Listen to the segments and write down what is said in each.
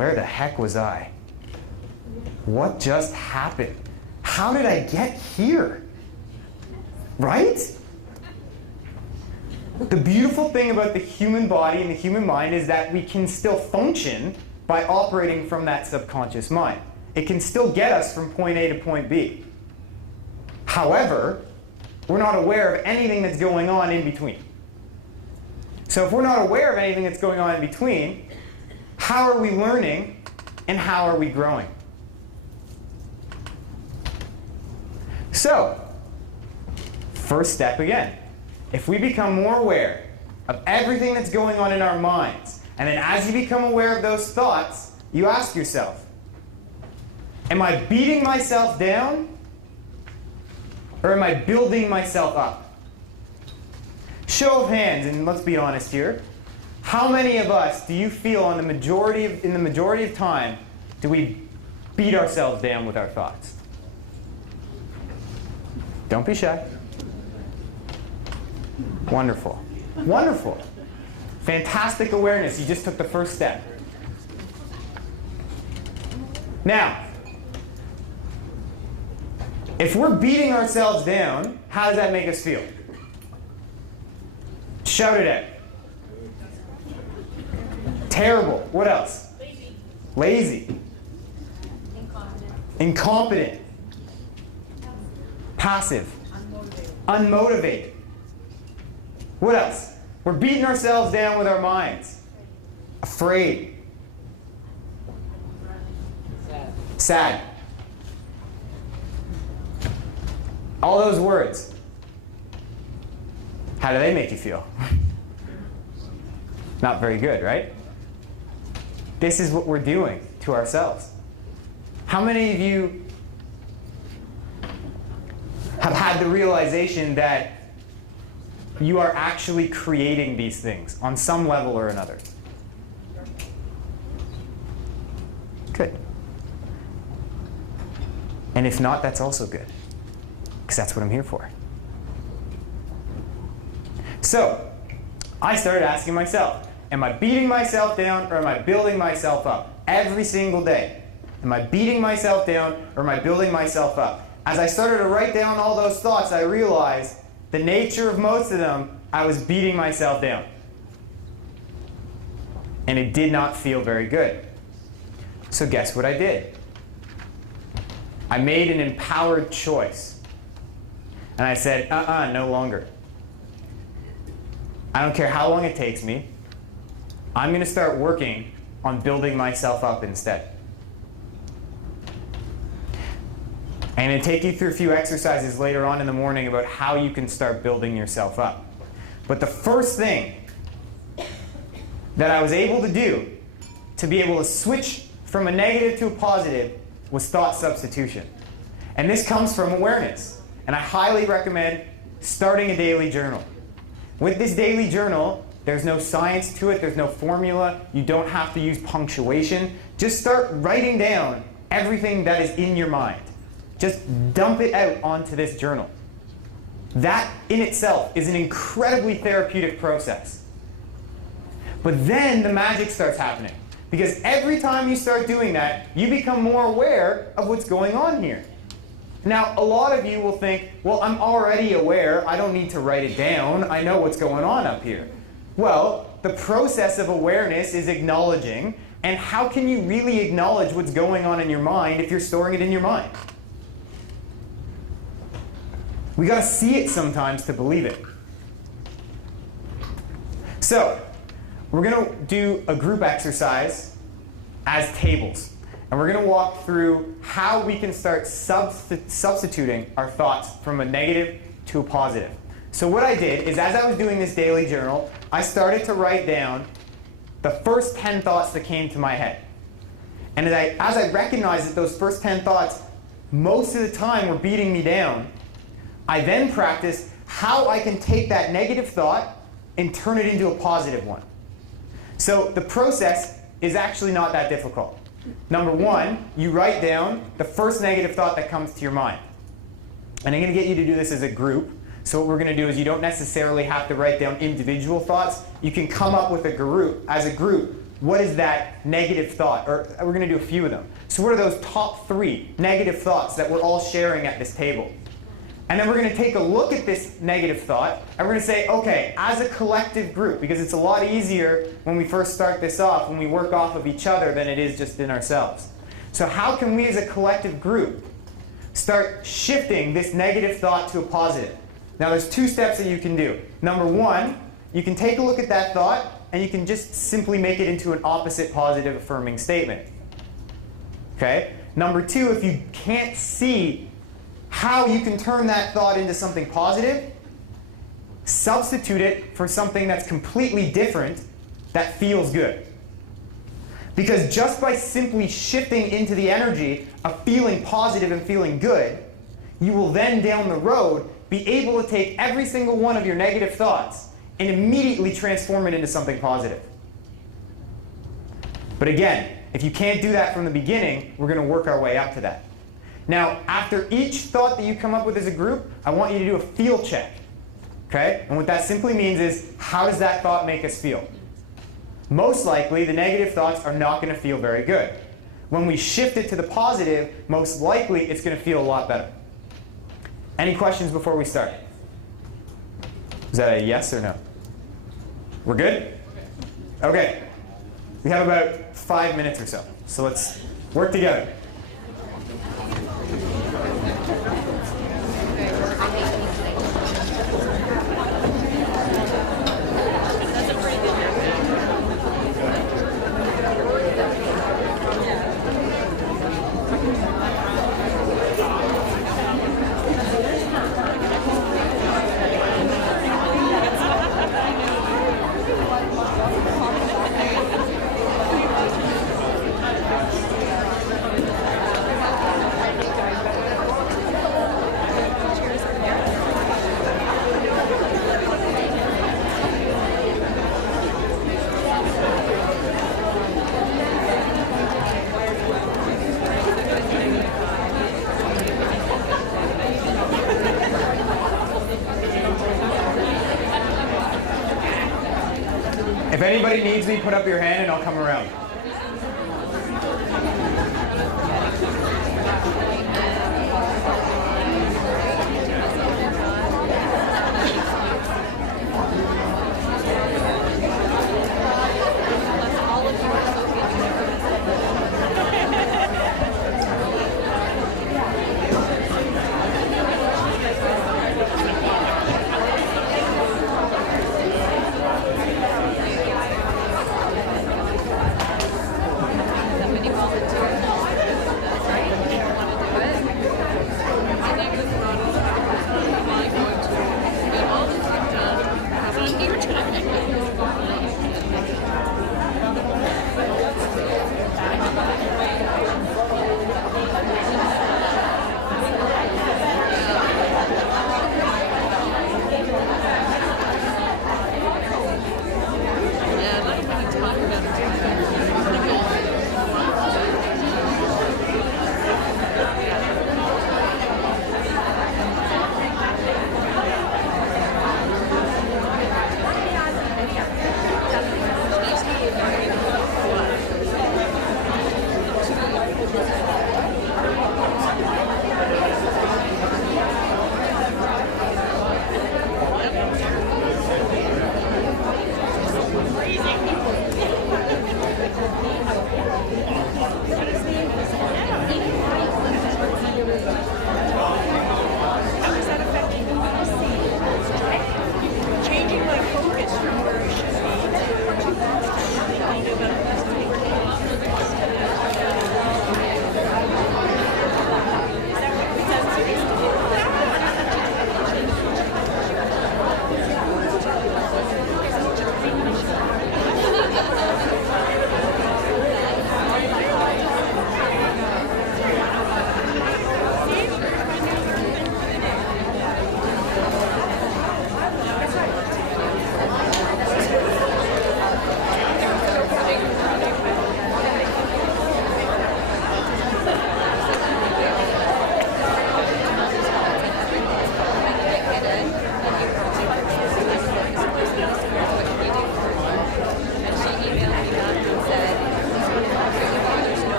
where the heck was I? What just happened? How did I get here? Right? The beautiful thing about the human body and the human mind is that we can still function by operating from that subconscious mind. It can still get us from point A to point B. However, we're not aware of anything that's going on in between. So if we're not aware of anything that's going on in between, how are we learning and how are we growing? So, first step again. If we become more aware of everything that's going on in our minds, and then as you become aware of those thoughts, you ask yourself, am I beating myself down or am I building myself up? Show of hands, and let's be honest here. How many of us do you feel in the majority of time do we beat ourselves down with our thoughts? Don't be shy. Wonderful. Wonderful. Fantastic awareness. You just took the first step. Now, if we're beating ourselves down, how does that make us feel? Shout it out. Terrible. What else? Lazy. Lazy. Incompetent. Passive. Unmotivated. What else? We're beating ourselves down with our minds. Afraid. Sad. All those words. How do they make you feel? Not very good, right? This is what we're doing to ourselves. How many of you have had the realization that you are actually creating these things on some level or another? Good. And if not, that's also good, because that's what I'm here for. So, I started asking myself, am I beating myself down or am I building myself up? Every single day. Am I beating myself down or am I building myself up? As I started to write down all those thoughts, I realized the nature of most of them, I was beating myself down. And it did not feel very good. So guess what I did? I made an empowered choice. And I said, no longer. I don't care how long it takes me. I'm going to start working on building myself up instead. I'm going to take you through a few exercises later on in the morning about how you can start building yourself up. But the first thing that I was able to do to be able to switch from a negative to a positive was thought substitution. And this comes from awareness. And I highly recommend starting a daily journal. With this daily journal, there's no science to it, there's no formula, you don't have to use punctuation. Just start writing down everything that is in your mind. Just dump it out onto this journal. That in itself is an incredibly therapeutic process. But then the magic starts happening. Because every time you start doing that, you become more aware of what's going on here. Now, a lot of you will think, well, I'm already aware. I don't need to write it down. I know what's going on up here. Well, the process of awareness is acknowledging. And how can you really acknowledge what's going on in your mind if you're storing it in your mind? We got to see it sometimes to believe it. So, we're going to do a group exercise as tables. And we're going to walk through how we can start substituting our thoughts from a negative to a positive. So what I did is, as I was doing this daily journal, I started to write down the first 10 thoughts that came to my head. And as I recognized that those first 10 thoughts, most of the time, were beating me down, I then practiced how I can take that negative thought and turn it into a positive one. So the process is actually not that difficult. Number one, you write down the first negative thought that comes to your mind. And I'm going to get you to do this as a group. So what we're going to do is you don't necessarily have to write down individual thoughts. You can come up with a group, as a group, what is that negative thought? Or we're going to do a few of them. So what are those top 3 negative thoughts that we're all sharing at this table? And then we're going to take a look at this negative thought, and we're going to say, okay, as a collective group, because it's a lot easier when we first start this off, when we work off of each other, than it is just in ourselves. So how can we as a collective group start shifting this negative thought to a positive? Now there's 2 steps that you can do. Number 1, you can take a look at that thought, and you can just simply make it into an opposite positive affirming statement. Okay? Number 2, if you can't see how you can turn that thought into something positive, substitute it for something that's completely different that feels good. Because just by simply shifting into the energy of feeling positive and feeling good, you will then down the road be able to take every single one of your negative thoughts and immediately transform it into something positive. But again, if you can't do that from the beginning, we're going to work our way up to that. Now, after each thought that you come up with as a group, I want you to do a feel check. Okay? And what that simply means is, how does that thought make us feel? Most likely, the negative thoughts are not going to feel very good. When we shift it to the positive, most likely it's going to feel a lot better. Any questions before we start? Is that a yes or no? We're good? Okay. We have about 5 minutes or so. So let's work together. If anybody needs me, put up your hand and I'll come around.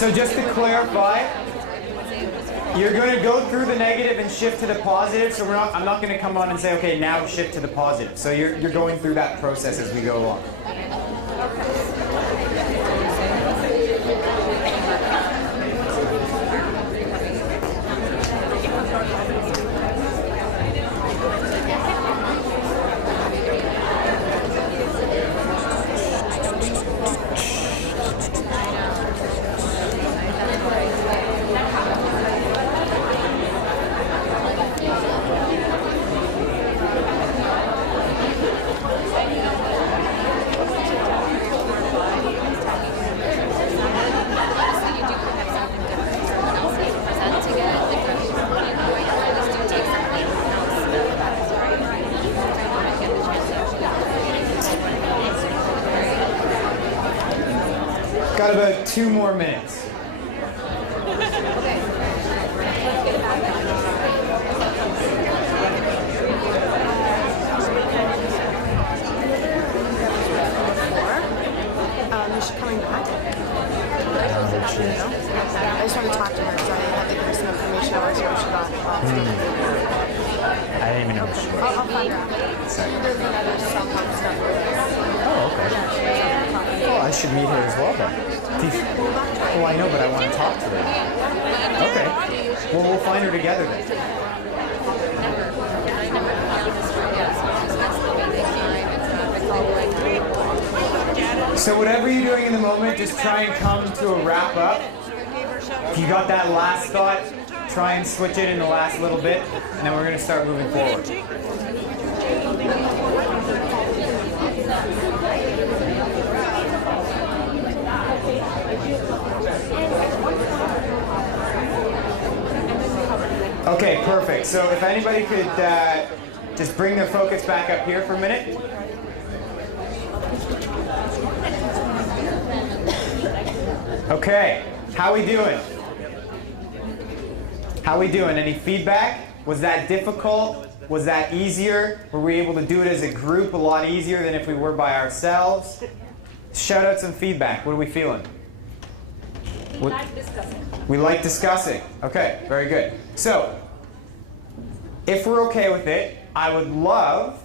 So just to clarify, you're going to go through the negative and shift to the positive. So I'm not going to come on and say, okay, now shift to the positive. So you're going through that process as we go along. Got about 2 more minutes. Is she coming back? I just want to talk to her because I had to give her some information. I wasn't sure if she got I didn't even know what she was. I'll find her out. There's another self-help stuff. Oh, okay. Oh, I should meet her as well then. Well, I know, but I want to talk to her. Okay. Well, we'll find her together then. So whatever you're doing in the moment, just try and come to a wrap up. If you got that last thought, try and switch it in the last little bit, and then we're going to start moving forward. Okay, perfect. So if anybody could just bring their focus back up here for a minute. Okay, how we doing? How we doing? Any feedback? Was that difficult? Was that easier? Were we able to do it as a group a lot easier than if we were by ourselves? Shout out some feedback. What are we feeling? We like discussing. We like discussing. Okay, very good. So, if we're okay with it, I would love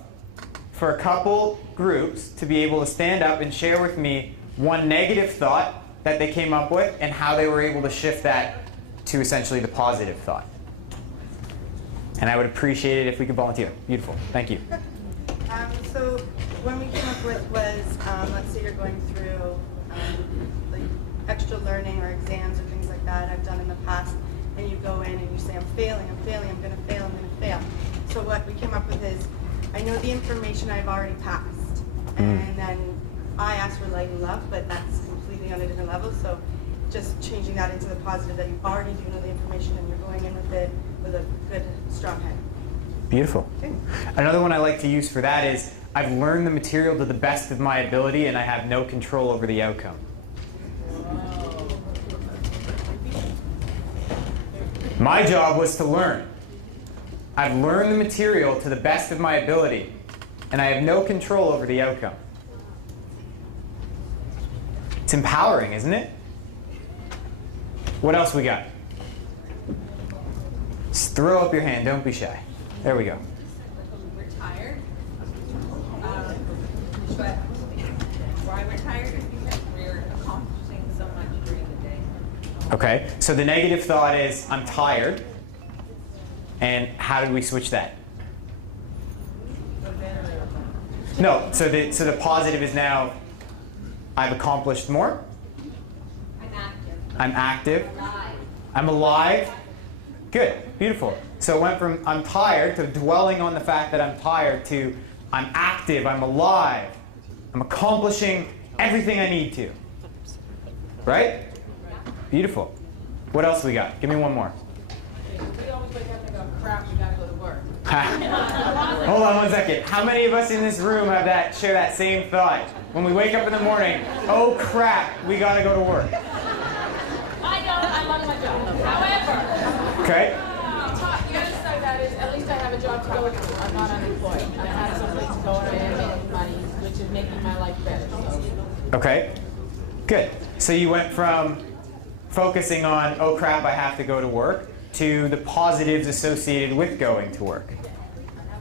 for a couple groups to be able to stand up and share with me one negative thought that they came up with and how they were able to shift that to essentially the positive thought. And I would appreciate it if we could volunteer. Beautiful. Thank you. So one we came up with was, let's say you're going through like extra learning or exams or things like that I've done in the past, and you go in and you say, I'm failing, I'm failing, I'm going to fail, I'm going to fail. So what we came up with is, I know the information I've already passed, and then I asked for light and love, but that's completely on a different level. So just changing that into the positive, that you already do know the information and you're going in with it with a good, strong head. Beautiful. Okay. Another one I like to use for that is, I've learned the material to the best of my ability and I have no control over the outcome. My job was to learn. I've learned the material to the best of my ability and I have no control over the outcome. It's empowering, isn't it? What else we got? Just throw up your hand, don't be shy. There we go. We're tired. But why we're tired is because we're accomplishing so much during the day. Okay, so the negative thought is, I'm tired. And how did we switch that? No, so the positive is now, I've accomplished more. I'm active. I'm alive. Good, beautiful. So it went from I'm tired to dwelling on the fact that I'm tired to I'm active, I'm alive. I'm accomplishing everything I need to. Right? Beautiful. What else we got? Give me one more. We always wake up and go, crap, we gotta go to work. Hold on one second. How many of us in this room have share that same thought? When we wake up in the morning, oh crap, we gotta go to work. I don't, I love my job. However, Okay. the other side of that is, at least I have a job to go to. I'm not unemployed. I have something to go and I am making money, which is making my life better. So. Okay. Good. So you went from focusing on, oh crap, I have to go to work, to the positives associated with going to work.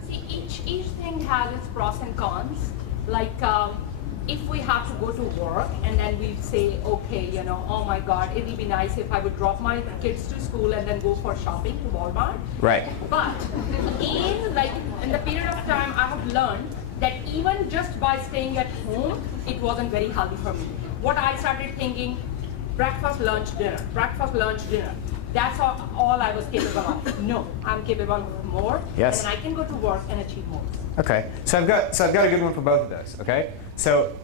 See, each thing has its pros and cons. Like, if we have to go to work and then we say, okay, you know, oh my God, it would be nice if I would drop my kids to school and then go for shopping to Walmart. Right. But in the period of time, I have learned that even just by staying at home, it wasn't very healthy for me. What I started thinking, breakfast, lunch, dinner, breakfast, lunch, dinner. That's all I was capable of. No, I'm capable of more. Yes. And I can go to work and achieve more. Okay, so I've got a good one for both of those, okay? So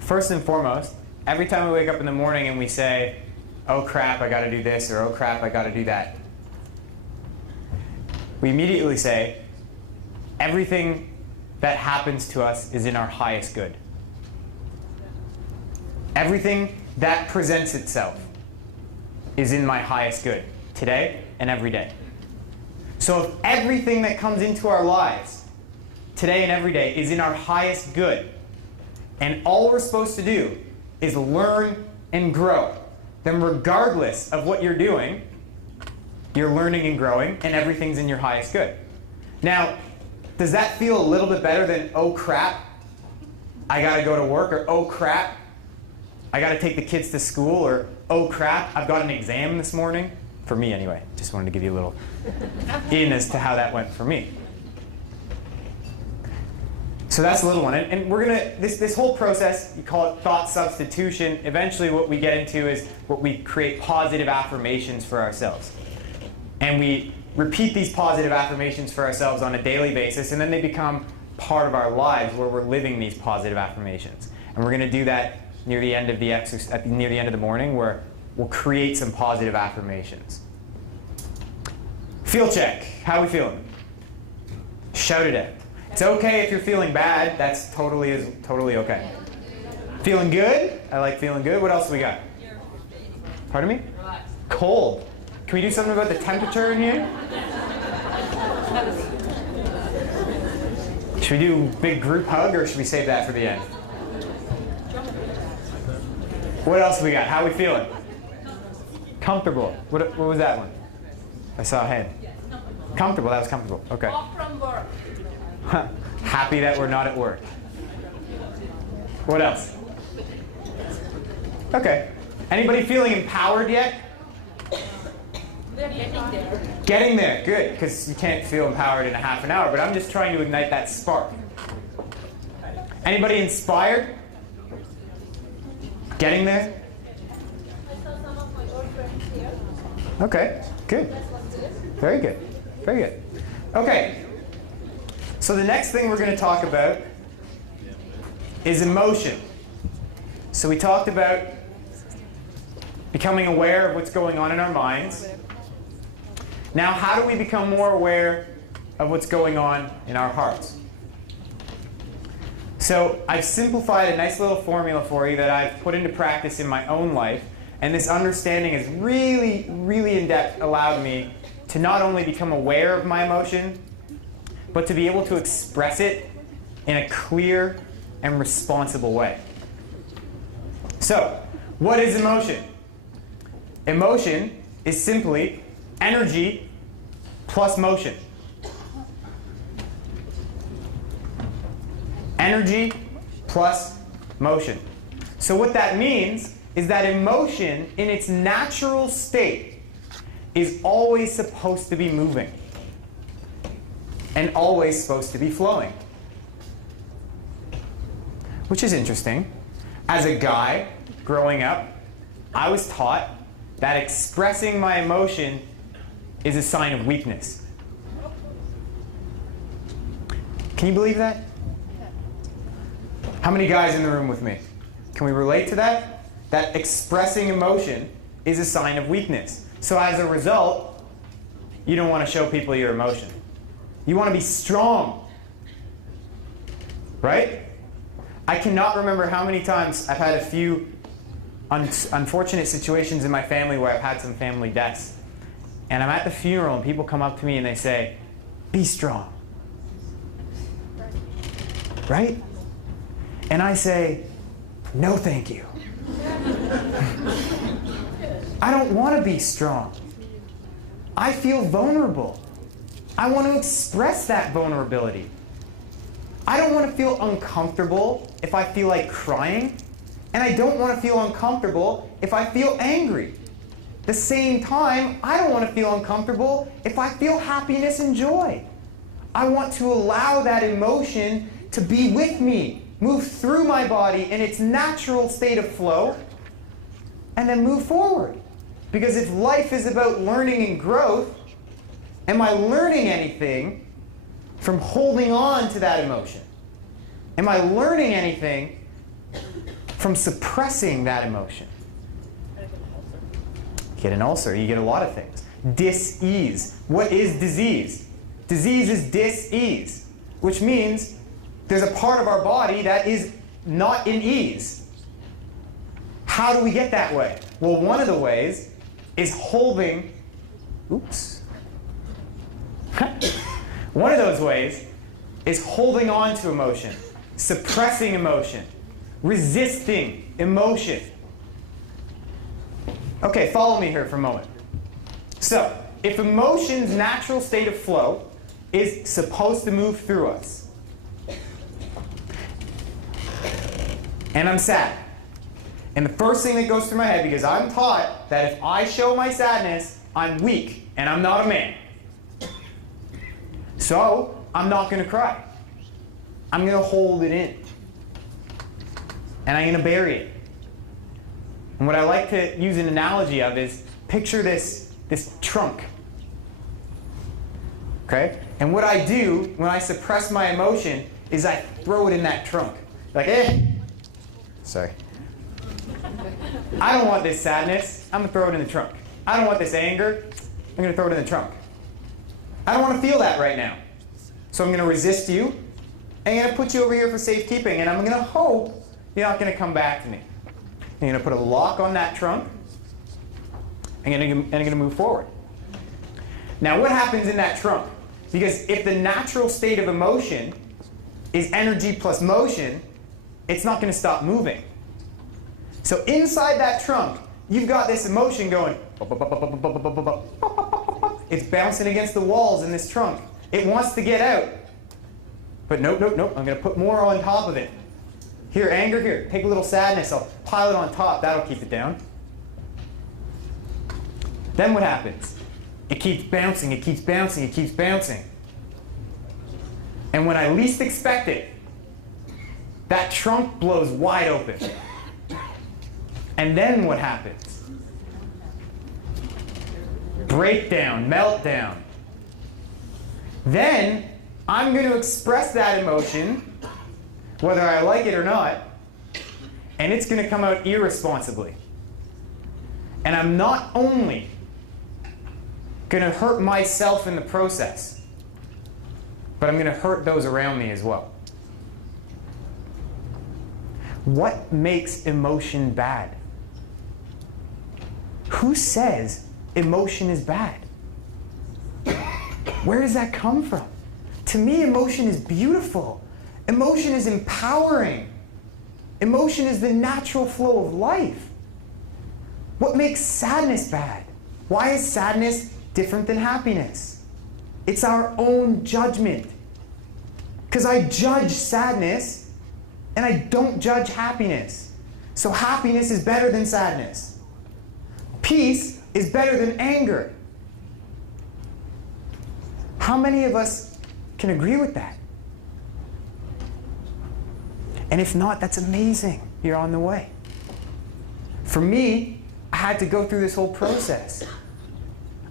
first and foremost, every time we wake up in the morning and we say, oh crap, I gotta do this, or oh crap, I gotta do that, we immediately say, everything that happens to us is in our highest good. Everything that presents itself is in my highest good, today and every day. So if everything that comes into our lives, today and every day, is in our highest good, and all we're supposed to do is learn and grow, then regardless of what you're doing, you're learning and growing, and everything's in your highest good. Now, does that feel a little bit better than, oh crap, I gotta go to work, or oh crap, I gotta take the kids to school, or oh crap, I've got an exam this morning? For me anyway, just wanted to give you a little in as to how that went for me. So that's a little one, and we're gonna, this whole process, you call it thought substitution. Eventually what we get into is what we create positive affirmations for ourselves. And we repeat these positive affirmations for ourselves on a daily basis, and then they become part of our lives where we're living these positive affirmations. And we're gonna do that near the end of the exercise, near the end of the morning, where we'll create some positive affirmations. Feel check, how are we feeling? Shout it out. It's okay if you're feeling bad. That's totally okay. Feeling good? I like feeling good. What else we got? Pardon me? Cold. Can we do something about the temperature in here? Should we do a big group hug, or should we save that for the end? What else we got? How are we feeling? Comfortable. What was that one? I saw a hand. Comfortable. That was comfortable. Okay. Off from work. Happy that we're not at work. What else? Okay. Anybody feeling empowered yet? We're getting there. Getting there. Good. Because you can't feel empowered in a half an hour, but I'm just trying to ignite that spark. Anybody inspired? Getting there? I saw some of my old friends here. Okay. Good. Very good. Very good. Okay. So the next thing we're going to talk about is emotion. So we talked about becoming aware of what's going on in our minds. Now, how do we become more aware of what's going on in our hearts? So I've simplified a nice little formula for you that I've put into practice in my own life. And this understanding has really, really in depth allowed me to not only become aware of my emotion, but to be able to express it in a clear and responsible way. So, what is emotion? Emotion is simply energy plus motion. Energy plus motion. So what that means is that emotion in its natural state is always supposed to be moving and always supposed to be flowing. Which is interesting. As a guy growing up, I was taught that expressing my emotion is a sign of weakness. Can you believe that? How many guys in the room with me? Can we relate to that? That expressing emotion is a sign of weakness. So as a result, you don't want to show people your emotion. You want to be strong, right? I cannot remember how many times I've had a few unfortunate situations in my family where I've had some family deaths. And I'm at the funeral and people come up to me and they say, be strong. Right? And I say, no thank you. I don't want to be strong. I feel vulnerable. I want to express that vulnerability. I don't want to feel uncomfortable if I feel like crying, and I don't want to feel uncomfortable if I feel angry. At the same time, I don't want to feel uncomfortable if I feel happiness and joy. I want to allow that emotion to be with me, move through my body in its natural state of flow, and then move forward. Because if life is about learning and growth, am I learning anything from holding on to that emotion? Am I learning anything from suppressing that emotion? Get an ulcer, you get a lot of things. Dis-ease. What is disease? Disease is dis-ease, which means there's a part of our body that is not in ease. How do we get that way? Well, one of the ways is holding, one of those ways is holding on to emotion, suppressing emotion, resisting emotion. Okay, follow me here for a moment. So, if emotion's natural state of flow is supposed to move through us, and I'm sad, and the first thing that goes through my head, because I'm taught that if I show my sadness, I'm weak and I'm not a man. So, I'm not going to cry. I'm going to hold it in. And I'm going to bury it. And what I like to use an analogy of is picture this trunk. Okay? And what I do when I suppress my emotion is I throw it in that trunk. Like, sorry. I don't want this sadness. I'm going to throw it in the trunk. I don't want this anger. I'm going to throw it in the trunk. I don't want to feel that right now. So I'm going to resist you. I'm going to put you over here for safekeeping. And I'm going to hope you're not going to come back to me. I'm going to put a lock on that trunk. And I'm going to move forward. Now what happens in that trunk? Because if the natural state of emotion is energy plus motion, it's not going to stop moving. So inside that trunk, you've got this emotion going. It's bouncing against the walls in this trunk. It wants to get out. But nope. I'm going to put more on top of it. Here, anger, here. Take a little sadness. I'll pile it on top. That'll keep it down. Then what happens? It keeps bouncing, it keeps bouncing, it keeps bouncing. And when I least expect it, that trunk blows wide open. And then what happens? Breakdown, meltdown. Then I'm going to express that emotion, whether I like it or not, and it's going to come out irresponsibly. And I'm not only going to hurt myself in the process, but I'm going to hurt those around me as well. What makes emotion bad? Who says emotion is bad? Where does that come from? To me, emotion is beautiful. Emotion is empowering. Emotion is the natural flow of life. What makes sadness bad? Why is sadness different than happiness? It's our own judgment. Because I judge sadness and I don't judge happiness. So happiness is better than sadness. Peace is better than anger. How many of us can agree with that? And if not, that's amazing. You're on the way. For me, I had to go through this whole process.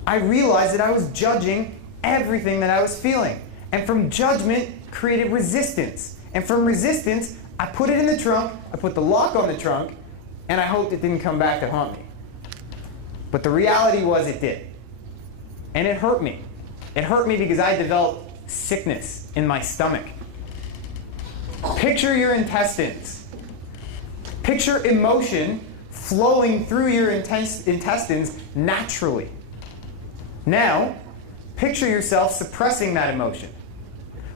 I realized that I was judging everything that I was feeling. And from judgment created resistance. And from resistance, I put it in the trunk, I put the lock on the trunk, and I hoped it didn't come back to haunt me. But the reality was it did. And it hurt me. It hurt me because I developed sickness in my stomach. Picture your intestines. Picture emotion flowing through your intestines naturally. Now, picture yourself suppressing that emotion,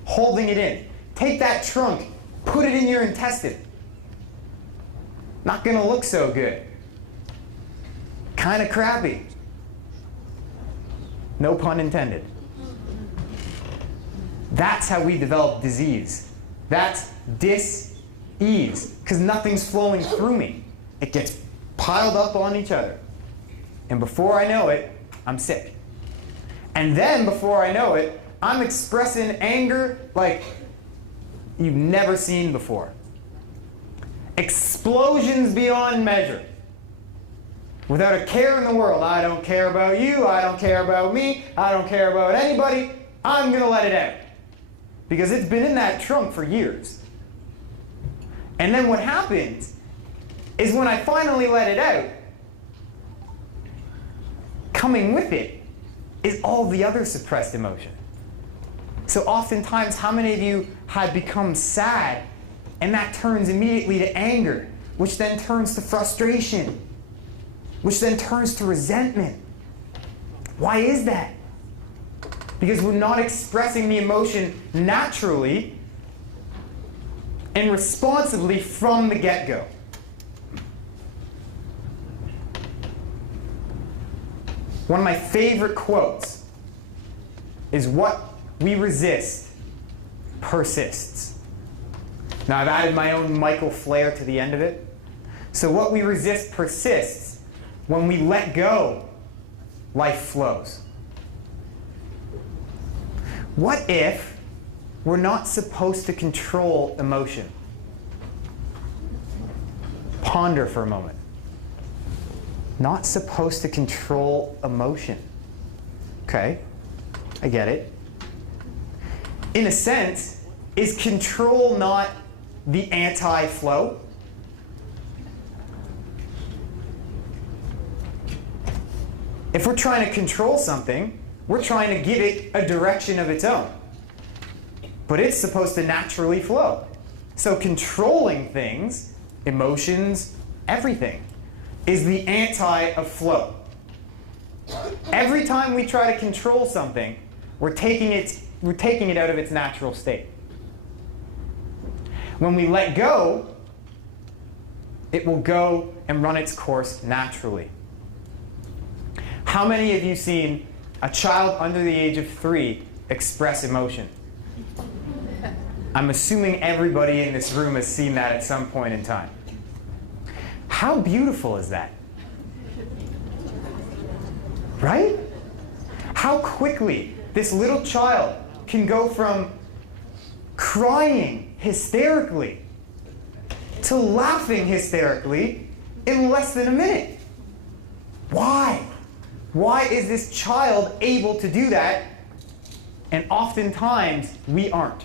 holding it in. Take that trunk, put it in your intestine. Not going to look so good. kind of crappy. No pun intended. That's how we develop disease. That's dis-ease, because nothing's flowing through me. It gets piled up on each other. And before I know it, I'm sick. And then before I know it, I'm expressing anger like you've never seen before. Explosions beyond measure. Without a care in the world. I don't care about you, I don't care about me, I don't care about anybody. I'm going to let it out. Because it's been in that trunk for years. And then what happens is when I finally let it out, coming with it is all the other suppressed emotion. So oftentimes, how many of you had become sad, and that turns immediately to anger, which then turns to frustration, which then turns to resentment? Why is that? Because we're not expressing the emotion naturally and responsibly from the get-go. One of my favorite quotes is, "What we resist persists." Now, I've added my own Michael flair to the end of it. So what we resist persists. When we let go, life flows. What if we're not supposed to control emotion? Ponder for a moment. Not supposed to control emotion. Okay, I get it. In a sense, is control not the anti-flow? If we're trying to control something, we're trying to give it a direction of its own. But it's supposed to naturally flow. So controlling things, emotions, everything, is the anti of flow. Every time we try to control something, we're taking it out of its natural state. When we let go, it will go and run its course naturally. How many of you seen a child under the age of 3 express emotion? I'm assuming everybody in this room has seen that at some point in time. How beautiful is that? Right? How quickly this little child can go from crying hysterically to laughing hysterically in less than a minute. Why? Why is this child able to do that, and oftentimes we aren't?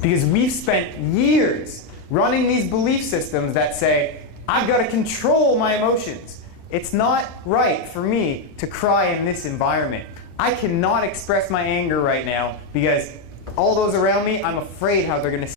Because we've spent years running these belief systems that say, I've got to control my emotions. It's not right for me to cry in this environment. I cannot express my anger right now because all those around me, I'm afraid how they're going to